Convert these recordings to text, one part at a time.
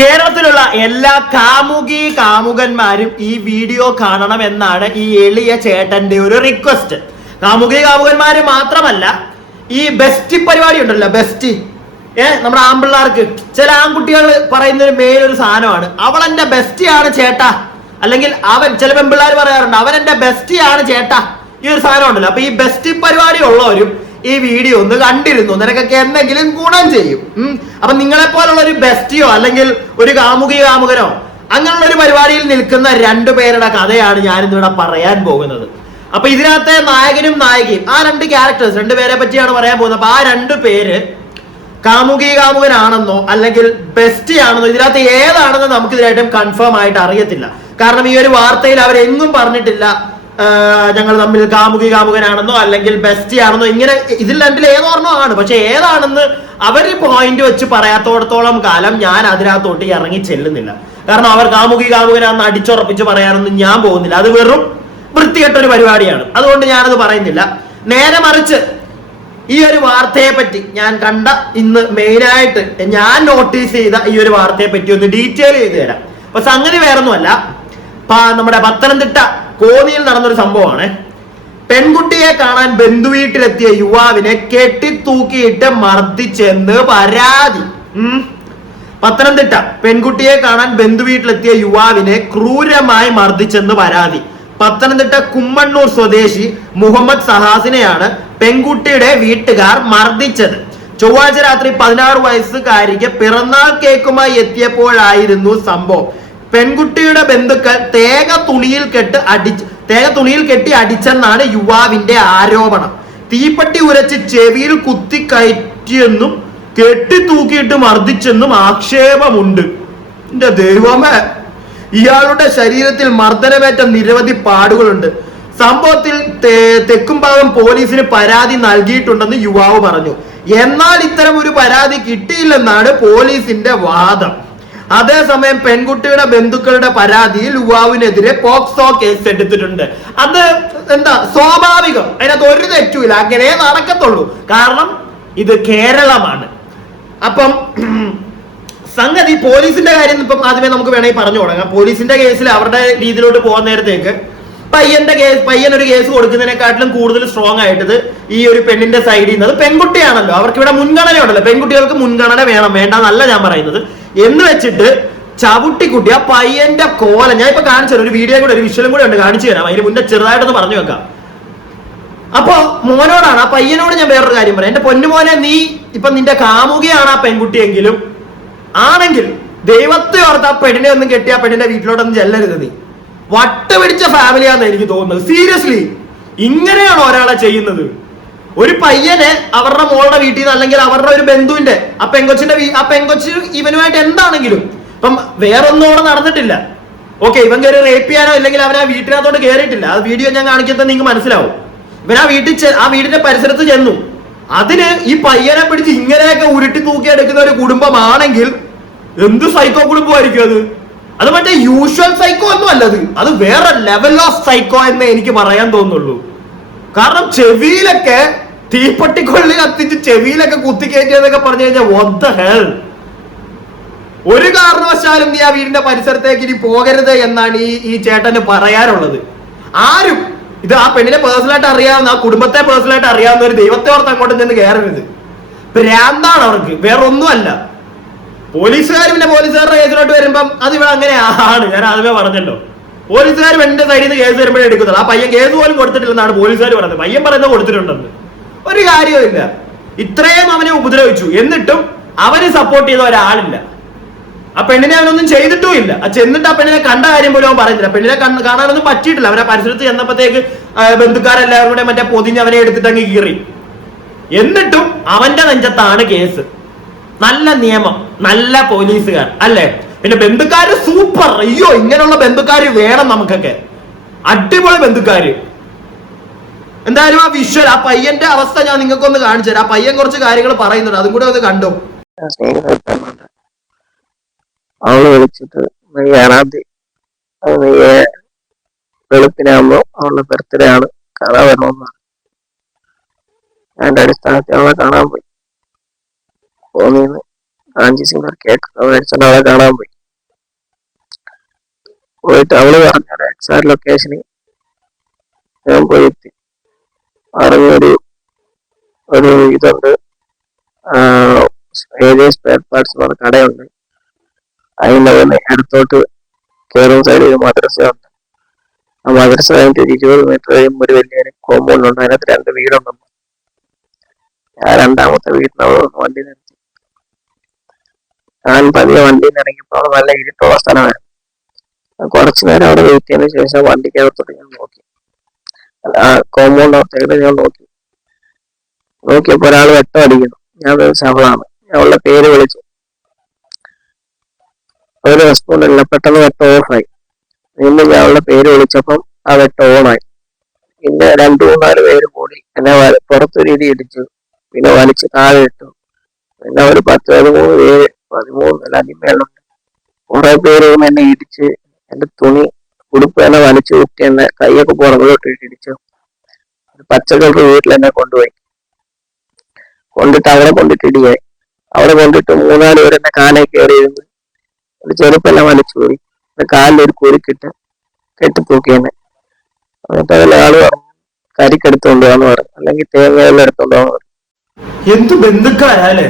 കേരളത്തിലുള്ള എല്ലാ കാമുകി കാമുകന്മാരും ഈ വീഡിയോ കാണണം എന്നാണ് ഈ എളിയ ചേട്ടന്റെ ഒരു റിക്വസ്റ്റ് കാമുകി കാമുകന്മാര് മാത്രമല്ല ഈ ബെസ്റ്റ് പരിപാടി ഉണ്ടല്ലോ ബെസ്റ്റ് ഏ നമ്മുടെ ആമ്പിള്ളാർക്ക്. ചില ആൺകുട്ടികൾ പറയുന്ന ഒരു മെയിൻ ഒരു സാധനമാണ്. അവൾ എന്റെ ബെസ്റ്റിയാണ് ചേട്ടാ. അല്ലെങ്കിൽ അവൻ ചില പെൺപിള്ളേർ പറയാറുണ്ട് അവൻ എന്റെ ബെസ്റ്റിയാണ് ചേട്ടാ. ഈ ഒരു സാധനം ഉണ്ടല്ലോ. അപ്പൊ ഈ ബെസ്റ്റ് പരിപാടി ഉള്ളവരും ഈ വീഡിയോ ഒന്ന് കണ്ടിരുന്നു. നിനക്കൊക്കെ എന്തെങ്കിലും ഗുണം ചെയ്യും. അപ്പൊ നിങ്ങളെ പോലുള്ള ഒരു ബെസ്റ്റിയോ അല്ലെങ്കിൽ ഒരു കാമുകി കാമുകനോ അങ്ങനെയുള്ള ഒരു പരിപാടിയിൽ നിൽക്കുന്ന രണ്ടു പേരുടെ കഥയാണ് ഞാൻ ഇന്നിവിടെ പറയാൻ പോകുന്നത്. അപ്പൊ ഇതിനകത്തെ നായകനും നായികയും ആ രണ്ട് ക്യാരക്ടേഴ്സ് രണ്ട് പേരെ പറ്റിയാണ് പറയാൻ പോകുന്നത്. അപ്പൊ ആ രണ്ട് പേര് കാമുകി കാമുകനാണെന്നോ അല്ലെങ്കിൽ ബെസ്റ്റി ആണെന്നോ ഇതിനകത്ത് ഏതാണെന്ന് നമുക്ക് ഇതിനായിട്ടും കൺഫേം ആയിട്ട് അറിയത്തില്ല. കാരണം ഈ ഒരു വാർത്തയിൽ അവരെങ്ങും പറഞ്ഞിട്ടില്ല. ഞങ്ങൾ തമ്മിൽ കാമുകി കാമുകനാണെന്നോ അല്ലെങ്കിൽ ബെസ്റ്റി ആണെന്നോ ഇങ്ങനെ ഇതിൽ രണ്ടിൽ ഏതോർണോ ആണ്. പക്ഷെ ഏതാണെന്ന് അവർ പോയിന്റ് വെച്ച് പറയാത്തോടത്തോളം കാലം ഞാൻ അതിനകത്തോട്ട് ഇറങ്ങി ചെല്ലുന്നില്ല. കാരണം അവർ കാമുകി കാമുകനാണെന്ന് അടിച്ചുറപ്പിച്ച് പറയാനൊന്നും ഞാൻ പോകുന്നില്ല. അത് വെറും വൃത്തികെട്ട ഒരു പരിപാടിയാണ്. അതുകൊണ്ട് ഞാനത് പറയുന്നില്ല. നേരെ മറിച്ച് ഈ ഒരു വാർത്തയെ പറ്റി ഞാൻ കണ്ട ഇന്ന് മെയിനായിട്ട് ഞാൻ നോട്ടീസ് ചെയ്ത ഈ ഒരു വാർത്തയെ പറ്റി ഒന്ന് ഡീറ്റെയിൽ ചെയ്തു തരാം. അപ്പൊ സംഗതി വേറൊന്നുമല്ല. നമ്മുടെ പത്തനംതിട്ട കോന്നിയിൽ നടന്നൊരു സംഭവമാണ്. പെൺകുട്ടിയെ കാണാൻ ബന്ധുവീട്ടിലെത്തിയ യുവാവിനെ കെട്ടിത്തൂക്കിയിട്ട് മർദ്ദിച്ചെന്ന് പരാതി. പത്തനംതിട്ട. പെൺകുട്ടിയെ കാണാൻ ബന്ധുവീട്ടിലെത്തിയ യുവാവിനെ ക്രൂരമായി മർദ്ദിച്ചെന്ന് പരാതി. പത്തനംതിട്ട കുമ്മണ്ണൂർ സ്വദേശി മുഹമ്മദ് സഹാസിനെയാണ് പെൺകുട്ടിയുടെ വീട്ടുകാർ മർദ്ദിച്ചത്. ചൊവ്വാഴ്ച രാത്രി പതിനാറ് വയസ്സുകാരിക്ക് പിറന്നാൾ കേക്കുമായി എത്തിയപ്പോഴായിരുന്നു സംഭവം. പെൺകുട്ടിയുടെ ബന്ധുക്കൾ തേക തുണിയിൽ കെട്ട് അടിച്ച് തേക തുണിയിൽ കെട്ടി അടിച്ചെന്നാണ് യുവാവിന്റെ ആരോപണം. തീപ്പട്ടി ഉരച്ച് ചെവിയിൽ കുത്തി കയറ്റിയെന്നും കെട്ടി തൂക്കിയിട്ട് മർദ്ദിച്ചെന്നും ആക്ഷേപമുണ്ട്. എന്റെ ദൈവമേ ഇയാളുടെ ശരീരത്തിൽ മർദ്ദനമേറ്റ നിരവധി പാടുകളുണ്ട്. സംഭവത്തിൽ തെക്കും തെക്കുംഭാഗം പോലീസിന് പരാതി നൽകിയിട്ടുണ്ടെന്ന് യുവാവ് പറഞ്ഞു. എന്നാൽ ഇത്തരം ഒരു പരാതി കിട്ടിയില്ലെന്നാണ് പോലീസിന്റെ വാദം. അതേസമയം പെൺകുട്ടിയുടെ ബന്ധുക്കളുടെ പരാതിയിൽ യുവാവിനെതിരെ പോക്സോ കേസ് എടുത്തിട്ടുണ്ട്. അത് എന്താ സ്വാഭാവികം. അതിനകത്ത് ഒരു തെറ്റുമില്ല. അങ്ങനെ നടക്കത്തുള്ളൂ. കാരണം ഇത് കേരളമാണ്. അപ്പം സംഗതി പോലീസിന്റെ കാര്യം ഇപ്പം ആദ്യമേ നമുക്ക് വേണമെങ്കിൽ പറഞ്ഞു തുടങ്ങാം. പോലീസിന്റെ കേസിൽ അവരുടെ രീതിയിലോട്ട് പോകുന്ന നേരത്തേക്ക് പയ്യന്റെ കേസ് പയ്യൻ ഒരു കേസ് കൊടുക്കുന്നതിനെക്കാട്ടിലും കൂടുതൽ സ്ട്രോങ് ആയിട്ടത് ഈ ഒരു പെണ്ണിന്റെ സൈഡിൽ നിന്ന് പെൺകുട്ടിയാണല്ലോ. അവർക്ക് ഇവിടെ മുൻഗണന ഉണ്ടല്ലോ പെൺകുട്ടികൾക്ക് മുൻഗണന വേണം. വേണ്ട വേണ്ടെന്നല്ല ഞാൻ പറയുന്നത്. എന്ന് വെച്ചിട്ട് ചവിട്ടിക്കുട്ടി ആ പയ്യന്റെ കോല. ഞാൻ ഇപ്പൊ കാണിച്ചു തരാം ഒരു വീഡിയോ കൂടെ ഒരു വിഷ്വലും കൂടെ ഉണ്ട് കാണിച്ചു തരാം. അതിന് മുന്നേ ചെറുതായിട്ടൊന്ന് പറഞ്ഞു വെക്കാം. അപ്പൊ മോനോടാണ് ആ പയ്യനോട് ഞാൻ വേറൊരു കാര്യം പറയാം. എന്റെ പൊന്നുമോനെ നീ ഇപ്പൊ നിന്റെ കാമുകയാണ് ആ പെൺകുട്ടിയെങ്കിലും. ആണെങ്കിൽ ദൈവത്തെ ഓർത്ത് ആ പെണ്ണിനെ ഒന്നും കെട്ടി ആ പെണ്ണിന്റെ വീട്ടിലോട്ടൊന്നും ചെല്ലരുത് നീ. വട്ട പിടിച്ച ഫാമിലിയാന്ന് എനിക്ക് തോന്നുന്നത്. സീരിയസ്ലി ഇങ്ങനെയാണ് ഒരാളെ ചെയ്യുന്നത്. ഒരു പയ്യനെ അവരുടെ മോളുടെ വീട്ടിൽ നിന്ന് അല്ലെങ്കിൽ അവരുടെ ഒരു ബന്ധുവിന്റെ ആ പെങ്കൊച്ചിന്റെ ആ പെങ്കൊച്ച് ഇവനുമായിട്ട് എന്താണെങ്കിലും ഇപ്പം വേറൊന്നും അവിടെ നടന്നിട്ടില്ല. ഓക്കെ ഇവൻ കയറി റേപ്പ് ചെയ്യാനോ ഇല്ലെങ്കിൽ അവൻ ആ വീട്ടിനകത്തോട്ട് കയറിയിട്ടില്ല. ആ വീഡിയോ ഞാൻ കാണിക്കുന്നത് നിങ്ങൾക്ക് മനസ്സിലാവും. ഇവൻ ആ വീട്ടിൽ ആ വീടിന്റെ പരിസരത്ത് ചെന്നു. അതിന് ഈ പയ്യനെ പിടിച്ച് ഇങ്ങനെയൊക്കെ ഉരുട്ടി തൂക്കിയെടുക്കുന്ന ഒരു കുടുംബമാണെങ്കിൽ എന്ത് സൈക്കോ കുടുംബമായിരിക്കും അത്? അത് മറ്റേ യൂഷ്വൽ സൈക്കോ ഒന്നും അല്ലത് അത്. വേറെ ലെവൽ ഓഫ് സൈക്കോ എന്ന് എനിക്ക് പറയാൻ തോന്നുള്ളൂ കാരണം ചെവിയിലൊക്കെ തീപ്പട്ടിക്കൊള്ളി കത്തിച്ച് ചെവിയിലൊക്കെ കുത്തിക്കയറ്റിയതൊക്കെ പറഞ്ഞു കഴിഞ്ഞാൽ ഒരു കാരണവശാലും നീ ആ വീടിന്റെ പരിസരത്തേക്ക് ഇനി പോകരുത് എന്നാണ് ഈ ഈ ചേട്ടന് പറയാനുള്ളത്. ആരും ഇത് ആ പെണ്ണിനെ പേഴ്സണലായിട്ട് അറിയാവുന്ന ആ കുടുംബത്തെ പേഴ്സണലായിട്ട് അറിയാവുന്ന ഒരു ദൈവത്തെ ഓർത്ത് അങ്ങോട്ട് നിന്ന് കയറരുത്. ഭ്രാന്താണ് അവർക്ക് വേറെ ഒന്നുമല്ല പോലീസുകാർ പിന്നെ പോലീസുകാരുടെ കേസിലോട്ട് വരുമ്പം അത് ഇവിടെ അങ്ങനെ ആണ്. ഞാൻ ആദ്യമേ പറഞ്ഞല്ലോ. പോലീസുകാർ എന്റെ സൈഡിൽ നിന്ന് കേസ് വരുമ്പോഴേ എടുക്കുന്നുള്ളൂ ആ പയ്യൻ കേസ് പോലും കൊടുത്തിട്ടില്ലെന്നാണ് പോലീസുകാർ പറയുന്നത്. പയ്യൻ പറയുന്നത് കൊടുത്തിട്ടുണ്ടെന്ന്. ഒരു കാര്യമില്ല ഇത്രയും അവനെ ഉപദ്രവിച്ചു. എന്നിട്ടും അവന് സപ്പോർട്ട് ചെയ്ത ഒരാളില്ല. ആ പെണ്ണിനെ അവനൊന്നും ചെയ്തിട്ടും ഇല്ല ആ ചെന്നിട്ട് ആ പെണ്ണിനെ കണ്ട കാര്യം പോലും അവൻ പറയുന്നില്ല. പെണ്ണിനെ കാണാനൊന്നും പറ്റിയിട്ടില്ല. അവരെ പരിസരത്ത് ചെന്നപ്പോഴത്തേക്ക് ബന്ധുക്കാരെല്ലാവരും കൂടെ മറ്റേ പൊതിഞ്ഞ് അവനെ എടുത്തിട്ട് അങ്ങ് കീറി. എന്നിട്ടും അവന്റെ നെഞ്ചത്താണ് കേസ് നല്ല നിയമം. നല്ല പോലീസുകാർ. അല്ലേ? പിന്നെ ബന്ധുക്കാര് സൂപ്പർ. അയ്യോ ഇങ്ങനെയുള്ള ബന്ധുക്കാര് വേണം നമുക്കൊക്കെ. അടിപൊളി ബന്ധുക്കാര്. എന്തായാലും ആ വിഷ്വൽ ആ പയ്യന്റെ അവസ്ഥ ഞാൻ നിങ്ങൾക്കൊന്ന് കാണിച്ചു തരാം. ആ പയ്യൻ കുറച്ച് കാര്യങ്ങൾ പറയുന്നുണ്ട്. അതും കൂടെ ഒന്ന് കണ്ടു? അവൾ വിളിച്ചിട്ട് ഏഴാം തീയതി വെളുപ്പിനാകുമ്പോ അവളുടെ ബർത്ത്ഡേ ആണ്. കാണാൻ വരണമെന്നാണ് എന്റെ അടിസ്ഥാനത്തിൽ അവളെ കാണാൻ പോയി. തോന്നിന്ന് ഫ്രാഞ്ചൈസിന്ന് സിംഗർ കേക്ക്. മേടിച്ചോണ്ട് അവളെ കാണാൻ പോയി. പോയിട്ട് അവൾ പറഞ്ഞ എക്സാക്ട് ലൊക്കേഷന് ഞാൻ പോയി എത്തി അറിഞ്ഞൊരു ഒരു ഇതുണ്ട്. ഏരിയ സ്പെയർ പാർട്സ് എന്ന് പറഞ്ഞ കടയുണ്ട്. അതിന്റെ തന്നെ അടുത്തോട്ട് കയറുന്ന സൈഡിൽ ഒരു മദ്രസയുണ്ട് ആ മദ്രസ കഴിഞ്ഞിട്ട് ഒരു ഇരുപത് മീറ്റർ കഴിയുമ്പോൾ ഒരു വലിയൊരു കോമ്പൗണ്ട് ഉണ്ട്. അതിനകത്ത് രണ്ട് വീടുണ്ടെന്ന്. ഞാൻ രണ്ടാമത്തെ വീട്ടിനവിടെ വണ്ടി നിർത്തി. ഞാൻ പതിയെ വണ്ടിയിൽ ഇറങ്ങിയപ്പോൾ നല്ല ഇരുട്ടുള്ള സ്ഥലമായിരുന്നു കുറച്ചു നേരം അവിടെ വെയിറ്റ് ചെയ്തതിനു ശേഷം വണ്ടിക്കകത്തോട്ട് ഞാൻ നോക്കി. ആ കോമ്പൗണ്ട് അകത്തേക്ക് ഞാൻ നോക്കി. നോക്കിയപ്പോ ഒരാൾ വെട്ടം അടിക്കുന്നു. ഞാൻ സഫളാണ് ഞാൻ അവളുടെ പേര് വിളിച്ചു. ഒരു റെസ്പോണ്ട് ഇല്ല. പെട്ടെന്ന് വെട്ടം ഓഫായി വീണ്ടും ഞാൻ അവളുടെ പേര് വിളിച്ചപ്പം ആ വെട്ടം ഓണായി പിന്നെ രണ്ടു മൂന്നാൽ പേര് കൂടി എന്നെ പുറത്തു പുറത്തൊരു ഇടി ഇടിച്ചു. പിന്നെ വലിച്ച് താഴെ ഇട്ടു. പിന്നെ ഒരു പത്ത് പതിമൂന്ന് പേര് പതിമൂന്ന് അല്ല അതിന്മേലുണ്ട് കുറെ പേര് എന്നെ ഇടിച്ച് എന്റെ തുണി ഉടുപ്പ് എന്നെ വലിച്ചു കുത്തി എന്നെ കൈയൊക്കെ പുറകിലോട്ട് ഇടിച്ചു. പച്ചക്കറി വീട്ടിൽ എന്നെ കൊണ്ടുപോയി. കൊണ്ടിട്ട് അവിടെ കൊണ്ടിട്ട് ഇടിയായി. അവിടെ കൊണ്ടിട്ട് മൂന്നാൽ പേര് എന്നെ കാലേ കയറി ഇരുന്ന് ഒരു ചെറുപ്പെല്ലാം വലിച്ചു പോയി. എന്റെ കാലിൽ ഒരു കുരുക്കിട്ട് കെട്ടിത്തൂക്കി എന്നെ. എന്നിട്ട് അതിലെ ആൾ പറഞ്ഞു കരിക്കെടുത്തോണ്ട് പറഞ്ഞു. അല്ലെങ്കിൽ തേങ്ങയെല്ലാം എടുത്തോണ്ട് പറഞ്ഞു. എന്ത് ബന്ധുക്കളല്ലേ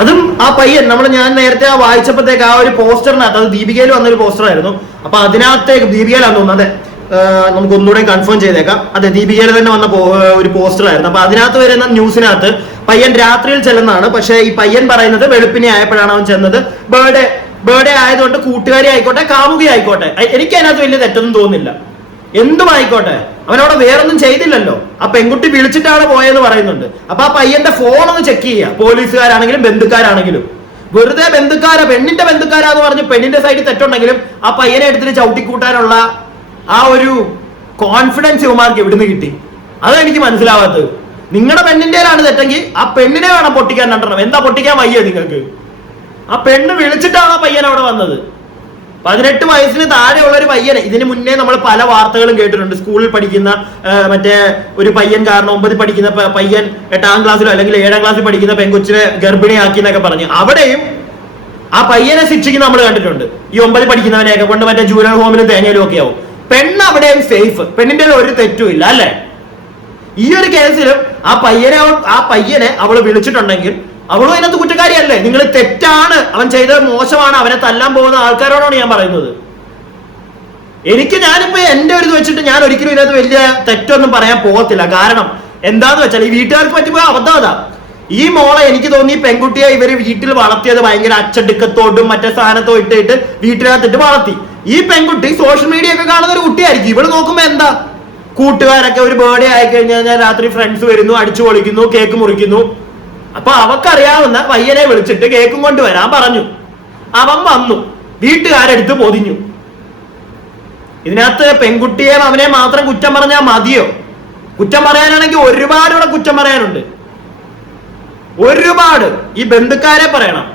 അതും ആ പയ്യൻ നമ്മൾ ഞാൻ നേരത്തെ ആ വായിച്ചപ്പോഴത്തേക്ക് ആ ഒരു പോസ്റ്ററിനകത്ത് അത് ദീപികയിൽ വന്നൊരു പോസ്റ്റർ ആയിരുന്നു അപ്പൊ അതിനകത്തേക്ക് ദീപികയിലാണ് തോന്നുന്നത്. അതെ നമുക്ക് ഒന്നുകൂടെ കൺഫേം ചെയ്തേക്കാം. അതെ ദീപികയിൽ തന്നെ വന്ന ഒരു പോസ്റ്റർ ആയിരുന്നു അപ്പൊ അതിനകത്ത് വരുന്ന ന്യൂസിനകത്ത് പയ്യൻ രാത്രിയിൽ ചെല്ലുന്നതാണ്. പക്ഷെ ഈ പയ്യൻ പറയുന്നത് വെളുപ്പിനെ ആയപ്പോഴാണ് അവൻ ചെന്നത്. ബേർഡേ ബേർഡേ ആയതുകൊണ്ട് കൂട്ടുകാരി ആയിക്കോട്ടെ കാമുകി ആയിക്കോട്ടെ. എനിക്ക് അതിനകത്ത് വലിയ തെറ്റൊന്നും തോന്നുന്നില്ല. എന്തും ആയിക്കോട്ടെ. അവനവിടെ വേറൊന്നും ചെയ്തില്ലല്ലോ. ആ പെൺകുട്ടി വിളിച്ചിട്ടാണ് പോയെന്ന് പറയുന്നുണ്ട്. അപ്പൊ ആ പയ്യന്റെ ഫോൺ ഒന്ന് ചെക്ക് ചെയ്യുക. പോലീസുകാരാണെങ്കിലും ബന്ധുക്കാരാണെങ്കിലും. വെറുതെ ബന്ധുക്കാരാ പെണ്ണിന്റെ ബന്ധുക്കാരാന്ന് പറഞ്ഞ് പെണ്ണിന്റെ സൈഡിൽ തെറ്റുണ്ടെങ്കിലും ആ പയ്യനെ എടുത്തിട്ട് ചവിട്ടിക്കൂട്ടാനുള്ള ആ ഒരു കോൺഫിഡൻസ് ഇവമാർക്ക് എവിടുന്ന് കിട്ടി? അതാണ് എനിക്ക് മനസ്സിലാവാത്തത്. നിങ്ങളുടെ പെണ്ണിന്റെയിലാണ് തെറ്റെങ്കിൽ ആ പെണ്ണിനെ വേണം പൊട്ടിക്കാൻ കണ്ടണം എന്താ പൊട്ടിക്കാൻ വയ്യ നിങ്ങൾക്ക്? ആ പെണ്ണ് വിളിച്ചിട്ടാണ് ആ പയ്യൻ അവിടെ വന്നത്. പതിനെട്ട് വയസ്സിന് താഴെയുള്ള ഒരു പയ്യനെ ഇതിന് മുന്നേ നമ്മൾ പല വാർത്തകളും കേട്ടിട്ടുണ്ട്. സ്കൂളിൽ പഠിക്കുന്ന മറ്റേ ഒരു പയ്യൻ കാരണം ഒമ്പതിൽ പഠിക്കുന്ന പയ്യൻ എട്ടാം ക്ലാസ്സിലോ അല്ലെങ്കിൽ ഏഴാം ക്ലാസ്സിൽ പഠിക്കുന്ന പെൺകൊച്ചിനെ ഗർഭിണിയാക്കി എന്നൊക്കെ പറഞ്ഞു. അവിടെയും ആ പയ്യനെ ശിക്ഷിക്കുന്ന നമ്മൾ കണ്ടിട്ടുണ്ട്. ഈ ഒമ്പതിൽ പഠിക്കുന്നവനെയൊക്കെ കൊണ്ട് മറ്റേ ജൂനിയർ ഹോമിലും തേങ്ങയിലും ഒക്കെ ആവും. പെണ്ണ് അവിടെയും സേഫ് പെണ്ണിന്റെ ഒരു തെറ്റും ഇല്ല അല്ലേ? ഈ ഒരു കേസിലും ആ പയ്യനെ ആ പയ്യനെ അവൾ വിളിച്ചിട്ടുണ്ടെങ്കിൽ അവളും അതിനകത്ത് കുറ്റക്കാരിയല്ലേ? നിങ്ങൾ തെറ്റാണ്. അവൻ ചെയ്തത് മോശമാണ്. അവനെ തല്ലാൻ പോകുന്ന ആൾക്കാരോടാണ് ഞാൻ പറയുന്നത്. എനിക്ക് ഞാനിപ്പോ എന്റെ ഒരു ഇത് വെച്ചിട്ട് ഞാൻ ഒരിക്കലും ഇതിനകത്ത് വലിയ തെറ്റൊന്നും പറയാൻ പോകത്തില്ല. കാരണം എന്താന്ന് വെച്ചാൽ ഈ വീട്ടുകാർക്ക് പറ്റിപ്പോയ അബദ്ധം ഈ മോളെ എനിക്ക് തോന്നി പെൺകുട്ടിയെ ഇവർ വീട്ടിൽ വളർത്തിയത് ഭയങ്കര അച്ചടുക്കത്തോട്ടും മറ്റേ സാധനത്തോ ഇട്ടിട്ട് വീട്ടിനകത്തിട്ട് വളർത്തി. ഈ പെൺകുട്ടി സോഷ്യൽ മീഡിയ ഒക്കെ കാണുന്ന ഒരു കുട്ടിയായിരിക്കും. ഇവൾ നോക്കുമ്പോ എന്താ? കൂട്ടുകാരൊക്കെ ഒരു ബേർഡേ ആയി കഴിഞ്ഞാൽ രാത്രി ഫ്രണ്ട്സ് വരുന്നു അടിച്ചു പൊളിക്കുന്നു കേക്ക് മുറിക്കുന്നു. അപ്പൊ അവക്കറിയാവുന്ന പയ്യനെ വിളിച്ചിട്ട് കേക്കും കൊണ്ട് വരാൻ പറഞ്ഞു. അവൻ വന്നു. വീട്ടുകാരെടുത്ത് പൊതിഞ്ഞു. ഇതിനകത്ത് പെൺകുട്ടിയെ അവനെ മാത്രം കുറ്റം പറഞ്ഞാൽ മതിയോ? കുറ്റം പറയാനാണെങ്കിൽ ഒരുപാട് ഇവിടെ കുറ്റം പറയാനുണ്ട്. ഒരുപാട് ഈ ബന്ധുക്കാരെ പറയണം.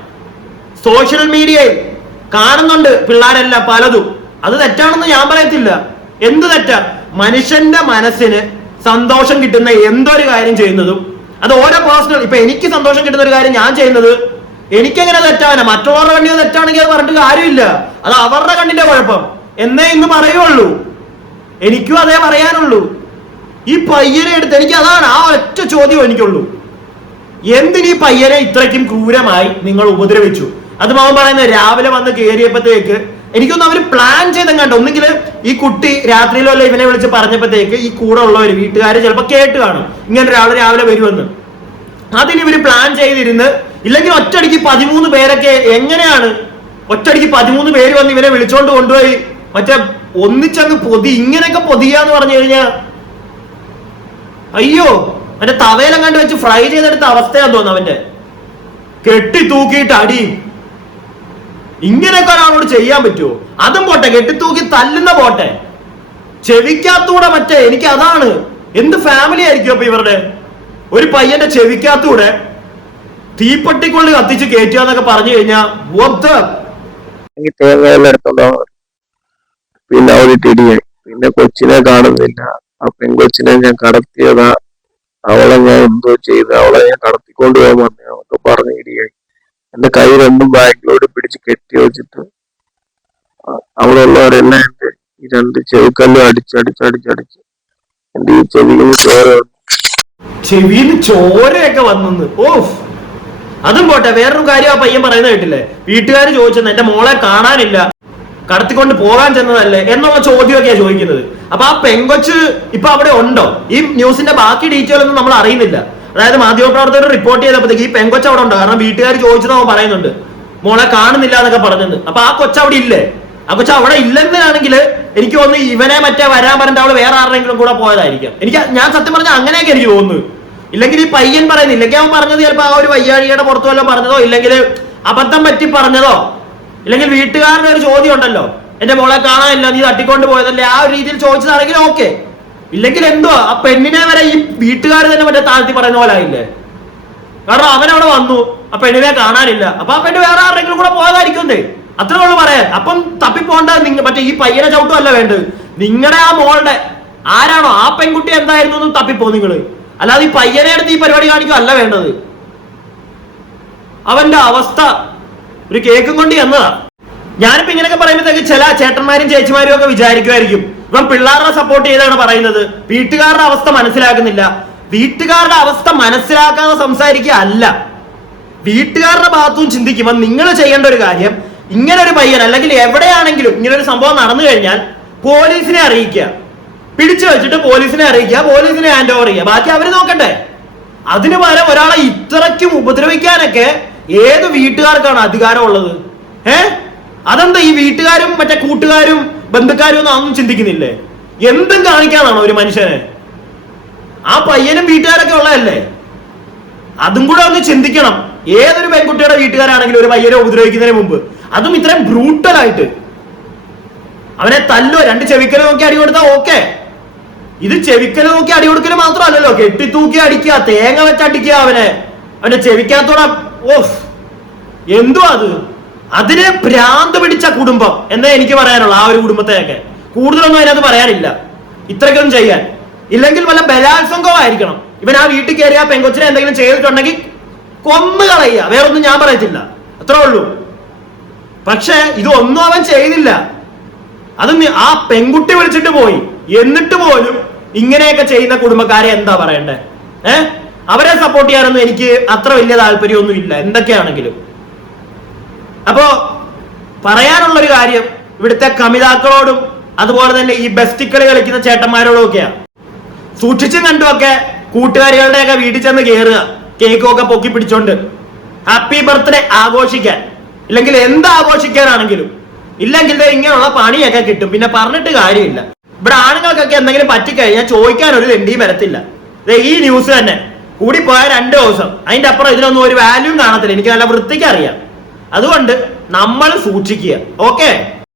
സോഷ്യൽ മീഡിയയിൽ കാണുന്നുണ്ട് പിള്ളേരെല്ലാം പലതും. അത് തെറ്റാണെന്ന് ഞാൻ പറയത്തില്ല. എന്ത് തെറ്റാ? മനുഷ്യന്റെ മനസ്സിന് സന്തോഷം കിട്ടുന്ന എന്തൊരു കാര്യം ചെയ്യുന്നതും അത് ഓരോ പേഴ്സണൽ ഇപ്പൊ എനിക്ക് സന്തോഷം കിട്ടുന്ന ഒരു കാര്യം ഞാൻ ചെയ്യുന്നത് എനിക്കെങ്ങനെ തെറ്റാനാ മറ്റുള്ളവരുടെ കണ്ണിൽ തെറ്റാണെങ്കിൽ അത് പറഞ്ഞിട്ട് കാര്യമില്ല. അത് അവരുടെ കണ്ണിന്റെ കുഴപ്പം. എന്നേ ഇന്ന് പറയുള്ളൂ. എനിക്കും അതേ പറയാനുള്ളൂ. ഈ പയ്യനെ എടുത്ത് എനിക്ക് അതാണ് ആ ഒറ്റ ചോദ്യം എനിക്കുള്ളൂ. എന്തിനീ പയ്യനെ ഇത്രയ്ക്കും ക്രൂരമായി നിങ്ങൾ ഉപദ്രവിച്ചു? അത് മാവൻ പറയുന്നത് രാവിലെ വന്ന് കയറിയപ്പോഴത്തേക്ക് എനിക്കൊന്നും അവർ പ്ലാൻ ചെയ്തെങ്ങാണ്ട്. ഒന്നെങ്കിൽ ഈ കുട്ടി രാത്രിയിലോ ഇവനെ വിളിച്ച് പറഞ്ഞപ്പോഴത്തേക്ക് ഈ കൂടെ ഉള്ളവര് വീട്ടുകാർ ചിലപ്പോൾ കേട്ട് കാണും. ഇങ്ങനെ ഒരാൾ രാവിലെ വരുമെന്ന്. അതിന് ഇവർ പ്ലാൻ ചെയ്തിരുന്ന് ഇല്ലെങ്കിൽ ഒറ്റടിക്ക് പതിമൂന്ന് പേരൊക്കെ എങ്ങനെയാണ്? ഒറ്റടിക്ക് പതിമൂന്ന് പേര് വന്ന് ഇവനെ വിളിച്ചോണ്ട് കൊണ്ടുപോയി. മറ്റേ ഒന്നിച്ചങ്ങ് പൊതി ഇങ്ങനെയൊക്കെ പൊതിയാന്ന് പറഞ്ഞു കഴിഞ്ഞാൽ അയ്യോ മറ്റേ തവയിലെങ്ങാണ്ട് കണ്ട് വെച്ച് ഫ്രൈ ചെയ്തെടുത്ത അവസ്ഥയാന്ന് തോന്നുന്നു അവന്റെ. കെട്ടി തൂക്കിയിട്ട് അടിയും. ഇങ്ങനെയൊക്കെ ഒരാളോട് ചെയ്യാൻ പറ്റുമോ അതും പോട്ടെ കെട്ടിത്തൂക്കി തല്ലുന്ന പോട്ടെ. ചെവിക്കാത്തൂടെ മറ്റേ എനിക്ക് അതാണ്. എന്ത് ഫാമിലി ആയിരിക്കും അപ്പൊ ഇവരുടെ? ഒരു പയ്യന്റെ ചെവിക്കാത്തൂടെ തീപ്പെട്ടിക്കുള്ളിൽ കത്തിച്ച് കയറ്റുക എന്നൊക്കെ പറഞ്ഞു കഴിഞ്ഞാൽ പിന്നെ അവർ ഇടിയായി പിന്നെ കൊച്ചിനെ കാണുന്നില്ല. ആ പെൺകൊച്ചിനെ ഞാൻ കടത്തിയതാ. അവളെ ഞാൻ എന്തോ ചെയ്ത് അവളെ ഞാൻ കടത്തിക്കൊണ്ടുപോകാൻ പറഞ്ഞു അവർക്ക് പറഞ്ഞു ഇടിയായി. എന്റെ കൈ രണ്ടും ബാഗിലോട് പിടിച്ച് കെട്ടി വെച്ചിട്ട് അവിടെ ഉള്ളവരെല്ലാം എന്റെ ഈ രണ്ട് ചെവിക്കല്ലും അടിച്ചടിച്ചടിച്ചടിച്ച് എന്റെ ഈ ചെവിയിൽ ചോര. ചെവിയിൽ ചോരയൊക്കെ വന്നത് ഓഫ്. അതും പോട്ടെ വേറൊരു കാര്യം ആ പയ്യൻ പറയുന്നത് കേട്ടില്ലേ? വീട്ടുകാർ ചോദിച്ചെന്ന് എന്റെ മോളെ കാണാനില്ല. കടത്തിക്കൊണ്ട് പോകാൻ ചെന്നതല്ലേ? എന്നുള്ള ചോദ്യമൊക്കെയാ ചോദിക്കുന്നത്. അപ്പൊ ആ പെങ്കൊച്ച് ഇപ്പൊ അവിടെ ഉണ്ടോ? ഈ ന്യൂസിന്റെ ബാക്കി ഡീറ്റെയിൽ ഒന്നും നമ്മൾ അറിയുന്നില്ല. അതായത് മാധ്യമപ്രവർത്തകർ റിപ്പോർട്ട് ചെയ്തപ്പോഴത്തേക്ക് ഈ പെങ്കൊച്ച അവിടെ ഉണ്ടോ. കാരണം വീട്ടുകാർ ചോദിച്ചത് അവൻ പറയുന്നുണ്ട്. മോളെ കാണുന്നില്ല എന്നൊക്കെ പറഞ്ഞത് അപ്പൊ ആ കൊച്ച അവിടെ ഇല്ലേ? ആ കൊച്ച അവിടെ ഇല്ലെന്നാണെങ്കിൽ എനിക്ക് തോന്നുന്നു ഇവനെ മറ്റേ വരാൻ പറഞ്ഞിട്ട് അവൾ വേറെ ആരുടെങ്കിലും കൂടെ പോയതായിരിക്കാം. എനിക്ക് ഞാൻ സത്യം പറഞ്ഞാൽ അങ്ങനെയൊക്കെ എനിക്ക് തോന്നുന്നു. ഇല്ലെങ്കിൽ ഈ പയ്യൻ പറയുന്നില്ല. ഇല്ലെങ്കിൽ അവൻ പറഞ്ഞത് ചിലപ്പോ ആ ഒരു വയ്യാഴികയുടെ പുറത്തു വല്ലതും പറഞ്ഞതോ ഇല്ലെങ്കിൽ അബദ്ധം പറ്റി പറഞ്ഞതോ ഇല്ലെങ്കിൽ വീട്ടുകാരുടെ ഒരു ചോദ്യം ഉണ്ടല്ലോ. എന്റെ മോളെ കാണാനില്ല നീ തട്ടിക്കൊണ്ട് പോയതല്ലേ? ആ ഒരു രീതിയിൽ ചോദിച്ചതാണെങ്കിൽ ഓക്കെ ഇല്ലെങ്കിൽ എന്തോ ആ പെണ്ണിനെ വരെ ഈ വീട്ടുകാർ തന്നെ മറ്റേ താഴ്ത്തി പറയുന്ന പോലെ ആയില്ലേ? കാരണം അവൻ അവിടെ വന്നു ആ പെണ്ണിനെ കാണാനില്ല. അപ്പൊ ആ പെണ്ണ് വേറെ ആരെങ്കിലും കൂടെ പോകാതായിരിക്കും അത്രേ ഉള്ളു പറയാൻ. അപ്പം തപ്പിപ്പോണ്ട നിങ്ങ മറ്റേ ഈ പയ്യനെ ചവിട്ടും അല്ല വേണ്ടത്. നിങ്ങളുടെ ആ മോളുടെ ആരാണോ? ആ പെൺകുട്ടി എന്തായിരുന്നു എന്ന് തപ്പിപ്പോ നിങ്ങൾ അല്ലാതെ ഈ പയ്യനെ എടുത്ത് ഈ പരിപാടി കാണിക്കും അല്ല വേണ്ടത്. അവന്റെ അവസ്ഥ ഒരു കേക്കും കൊണ്ട് എന്നതാ ഞാനിപ്പോ ഇങ്ങനെയൊക്കെ പറയുമ്പോഴത്തേക്ക് ചില ചേട്ടന്മാരും ചേച്ചിമാരും ഒക്കെ വിചാരിക്കുമായിരിക്കും. ഇവൻ പിള്ളേരുടെ സപ്പോർട്ട് ചെയ്താണ് പറയുന്നത്. വീട്ടുകാരുടെ അവസ്ഥ മനസ്സിലാക്കുന്നില്ല വീട്ടുകാരുടെ അവസ്ഥ മനസ്സിലാക്കാതെ സംസാരിക്കുക അല്ല. വീട്ടുകാരുടെ ഭാഗത്തും ചിന്തിക്കുമ്പോൾ നിങ്ങൾ ചെയ്യേണ്ട ഒരു കാര്യം ഇങ്ങനെ ഒരു പയ്യൻ അല്ലെങ്കിൽ എവിടെയാണെങ്കിലും ഇങ്ങനെ ഒരു സംഭവം നടന്നു കഴിഞ്ഞാൽ പോലീസിനെ അറിയിക്കുക. പിടിച്ചു വെച്ചിട്ട് പോലീസിനെ അറിയിക്കുക പോലീസിനെ ഹാൻഡ് ഓവർ ചെയ്യുക. ബാക്കി അവർ നോക്കട്ടെ. അതിനു പകരം ഒരാളെ ഇത്രയ്ക്കും ഉപദ്രവിക്കാനൊക്കെ ഏത് വീട്ടുകാർക്കാണ് അധികാരമുള്ളത്? ഉള്ളത് ഏ? അതെന്താ ഈ വീട്ടുകാരും മറ്റേ കൂട്ടുകാരും ബന്ധുക്കാരും ഒന്നും അതൊന്നും ചിന്തിക്കുന്നില്ലേ? എന്തും കാണിക്കാനാണോ ഒരു മനുഷ്യനെ? ആ പയ്യനും വീട്ടുകാരൊക്കെ ഉള്ളതല്ലേ? അതും കൂടെ ഒന്ന് ചിന്തിക്കണം. ഏതൊരു പെൺകുട്ടിയുടെ വീട്ടുകാരാണെങ്കിലും ഒരു പയ്യനെ ഉപദ്രവിക്കുന്നതിന് മുമ്പ്. അതും ഇത്രയും ബ്രൂട്ടൽ ആയിട്ട്. അവനെ തല്ലോ രണ്ട് ചെവിക്കൽ നോക്കി അടി കൊടുത്താ ഓക്കെ ഇത് ചെവിക്കൽ നോക്കി അടി കൊടുക്കൽ മാത്രമല്ലല്ലോ. കെട്ടിത്തൂക്കി അടിക്കുക തേങ്ങ വെച്ച് അടിക്കുക അവനെ. അവന്റെ ചെവിക്കകത്തോടെ ഓഫ്. എന്തുവാ അത്? അതിനെ ഭ്രാന്ത് പിടിച്ച കുടുംബം എന്നേ എനിക്ക് പറയാനുള്ളൂ ആ ഒരു കുടുംബത്തെയൊക്കെ. കൂടുതലൊന്നും അതിനകത്ത് പറയാനില്ല. ഇത്രയ്ക്കൊന്നും ചെയ്യാൻ. ഇല്ലെങ്കിൽ വല്ല ബലാത്സംഗമായിരിക്കണം ഇവൻ ആ വീട്ടിൽ കയറി ആ പെങ്കൊച്ചിനെ എന്തെങ്കിലും ചെയ്തിട്ടുണ്ടെങ്കിൽ കൊന്നു കളയുക. വേറൊന്നും ഞാൻ പറയത്തില്ല. അത്രേ ഉള്ളൂ. പക്ഷേ ഇതൊന്നും അവൻ ചെയ്തില്ല. അത് ആ പെൺകുട്ടി വിളിച്ചിട്ട് പോയി. എന്നിട്ട് പോലും ഇങ്ങനെയൊക്കെ ചെയ്യുന്ന കുടുംബക്കാരെ എന്താ പറയണ്ടേ? ഏഹ് അവരെ സപ്പോർട്ട് ചെയ്യാനൊന്നും എനിക്ക് അത്ര വലിയ താല്പര്യമൊന്നും ഇല്ല എന്തൊക്കെയാണെങ്കിലും. അപ്പോ പറയാനുള്ളൊരു കാര്യം ഇവിടുത്തെ കമിതാക്കളോടും അതുപോലെ തന്നെ ഈ ബെസ്റ്റിക്കളി കളിക്കുന്ന ചേട്ടന്മാരോടും ഒക്കെയാ സൂക്ഷിച്ചും കണ്ടുമൊക്കെ കൂട്ടുകാരികളുടെ ഒക്കെ വീട്ടിൽ ചെന്ന് കയറുക കേക്കും ഒക്കെ പൊക്കി പിടിച്ചോണ്ട്. ഹാപ്പി ബർത്ത്ഡേ ആഘോഷിക്കാൻ. ഇല്ലെങ്കിൽ എന്ത് ആഘോഷിക്കാനാണെങ്കിലും. ഇല്ലെങ്കിൽ ഇങ്ങനെയുള്ള പണിയൊക്കെ കിട്ടും. പിന്നെ പറഞ്ഞിട്ട് കാര്യമില്ല. ഇവിടെ ആണുങ്ങൾക്കൊക്കെ എന്തെങ്കിലും പറ്റിക്കഴിഞ്ഞാൽ ചോദിക്കാൻ ഒരു തെണ്ടിയും വരത്തില്ല ഈ ന്യൂസ് തന്നെ. കൂടി പോയ രണ്ട് ദിവസം. അതിന്റെ അപ്പുറം ഇതിനൊന്നും ഒരു വാല്യൂ കാണത്തില്ല. എനിക്ക് നല്ല വൃത്തിക്ക് അറിയാം. അതുകൊണ്ട് നമ്മൾ സൂക്ഷിക്കുക. ഓക്കെ